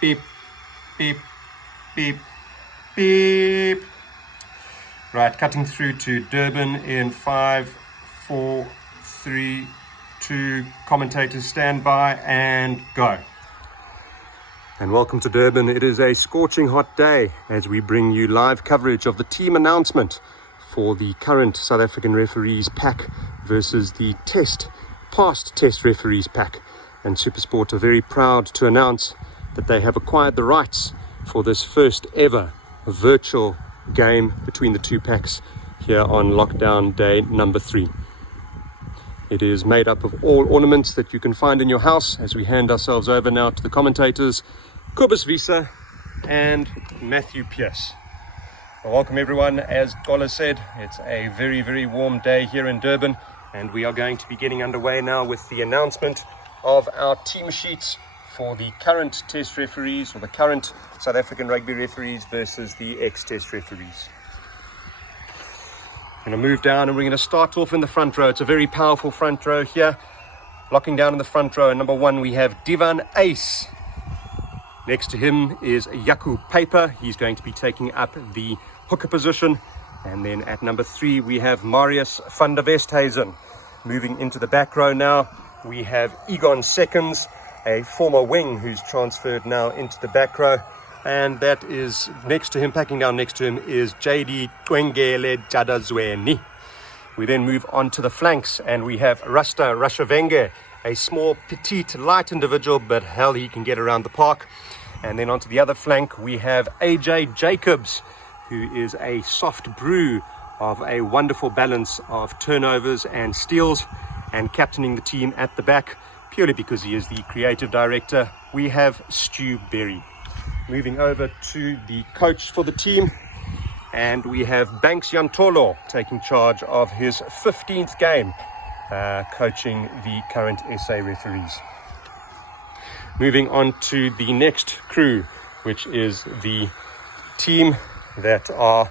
beep, beep, beep, beep. Right, cutting through to Durban in 5, 4, 3, 2, commentators stand by and go. And welcome to Durban. It is a scorching hot day as we bring you live coverage of the team announcement for the current South African referees pack versus the past test referees pack. And SuperSport are very proud to announce that they have acquired the rights for this first ever virtual game between the two packs here on lockdown day number 3. It is made up of all ornaments that you can find in your house as we hand ourselves over now to the commentators, Kobus Visa and Matthew Pierce. Well, welcome everyone. As Gola said, it's a very, very warm day here in Durban, and we are going to be getting underway now with the announcement of our team sheets for the current test referees, or the current South African rugby referees versus the ex-test referees. We're going to move down and we're going to start off in the front row. It's a very powerful front row here. Locking down in the front row, number 1 we have Divan Ace. Next to him is Jaco Paper. He's going to be taking up the hooker position. And then at number 3 we have Marius van der Westhuizen. Moving into the back row now, we have Egon Seconds, a former wing who's transferred now into the back row. And that is next to him, packing down next to him, is JD Twengele Jadazweni. We then move on to the flanks and we have Rasta Rashavenge, a small, petite, light individual, but hell, he can get around the park. And then onto the other flank, we have AJ Jacobs, who is a soft brew of a wonderful balance of turnovers and steals, and captaining the team at the back, purely because he is the creative director, we have Stu Berry. Moving over to the coach for the team, and we have Banks Yantolo taking charge of his 15th game, coaching the current SA referees. Moving on to the next crew, which is the team that are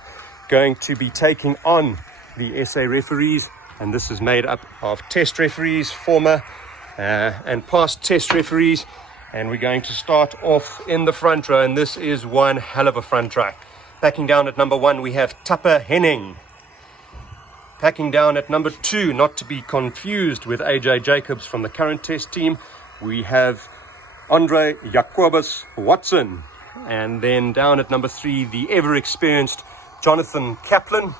going to be taking on the SA referees. And this is made up of test referees, former and past test referees. And we're going to start off in the front row. And this is one hell of a front row. Packing down at number 1, we have Tapper Henning. Packing down at number 2, not to be confused with AJ Jacobs from the current test team, we have Andre Jacobus Watson. And then down at number 3, the ever-experienced Jonathan Kaplan.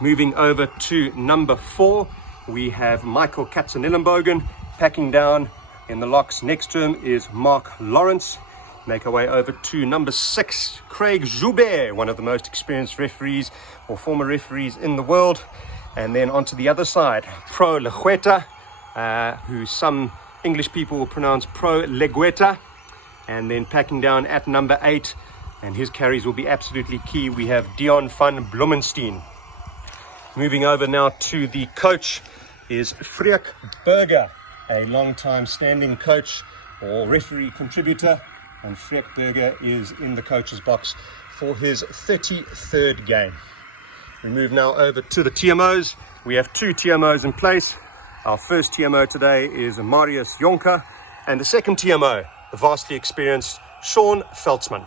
Moving over to number 4, we have Michael Katzenellenbogen. Packing down in the locks next to him is Mark Lawrence. Make our way over to number 6, Craig Joubert, one of the most experienced referees or former referees in the world. And then onto the other side, Pro Legueta, who some English people will pronounce Pro Legueta. And then packing down at number 8, and his carries will be absolutely key, we have Dion van Bloemenstein. Moving over now to the coach is Freek Burger, a long-time standing coach or referee contributor. And Freek Burger is in the coach's box for his 33rd game. We move now over to the TMOs. We have 2 TMOs in place. Our first TMO today is Marius Jonker, and the second TMO, the vastly experienced Sean Feltzman.